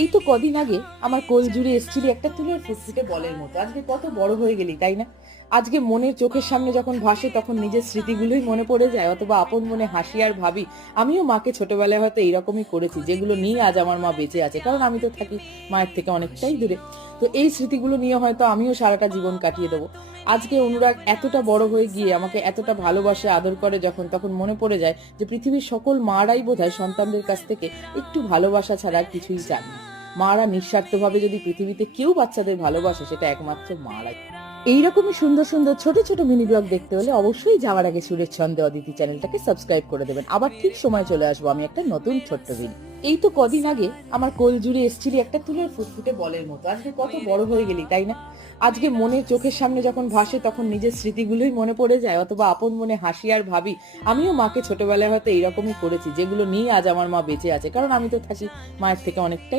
এই তো কদিন আগে আমার কোল জুড়ে এসেছিলি একটা তুলোর ফুটফুটে বলের মতো। আজকে কত বড় হয়ে গেলি, তাই না? আজকে মনের চোখের সামনে যখন ভাসে তখন নিজের স্মৃতিগুলোই মনে পড়ে যায়, অথবা আপন মনে হাসি আর ভাবি আমিও মাকে ছোটবেলায় হয়তো এইরকমই করেছি, যেগুলো নিয়ে আজ আমার মা বেঁচে আছে, কারণ আমি তো থাকি মায়ের থেকে অনেকটাই দূরে। তো এই স্মৃতিগুলো নিয়ে হয়তো আমিও সারাটা জীবন কাটিয়ে দেবো। আজকে অনুরাগ এতটা বড় হয়ে গিয়ে আমাকে এতটা ভালোবাসে, আদর করে যখন, তখন মনে পড়ে যায় যে পৃথিবীর সকল মারাই বোধহয় সন্তানদের কাছ থেকে একটু ভালোবাসা ছাড়া আর কিছুই চান না। মারা নিঃস্বার্থভাবে যদি পৃথিবীতে কেউ বাচ্চাদের ভালোবাসে, সেটা একমাত্র মারাই। এইরকমই সুন্দর সুন্দর ছোট ছোট মিনি ব্লগ দেখতে হলে অবশ্যই যাওয়ার আগে সুরের ছন্দে অদিতি চ্যানেলটাকে সাবস্ক্রাইব করে দেবেন। আবার ঠিক সময় চলে আসবো আমি একটা নতুন ছোট্ট ভিডিও। এই তো কদিন আগে আমার কোল জুড়ে এসেছিলি একটা তুলোর ফুটফুটে বলের মতো। আজকে কত বড় হয়ে গেলি, তাই না? আজকে মনের চোখের সামনে যখন ভাসে তখন নিজের স্মৃতিগুলোই মনে পড়ে যায়, অথবা আপন মনে হাসি আর ভাবি আমিও মাকে ছোটবেলায় হয়তো এইরকমই করেছি, যেগুলো নিয়ে আজ আমার মা বেঁচে আছে, কারণ আমি তো থাকি মায়ের থেকে অনেকটাই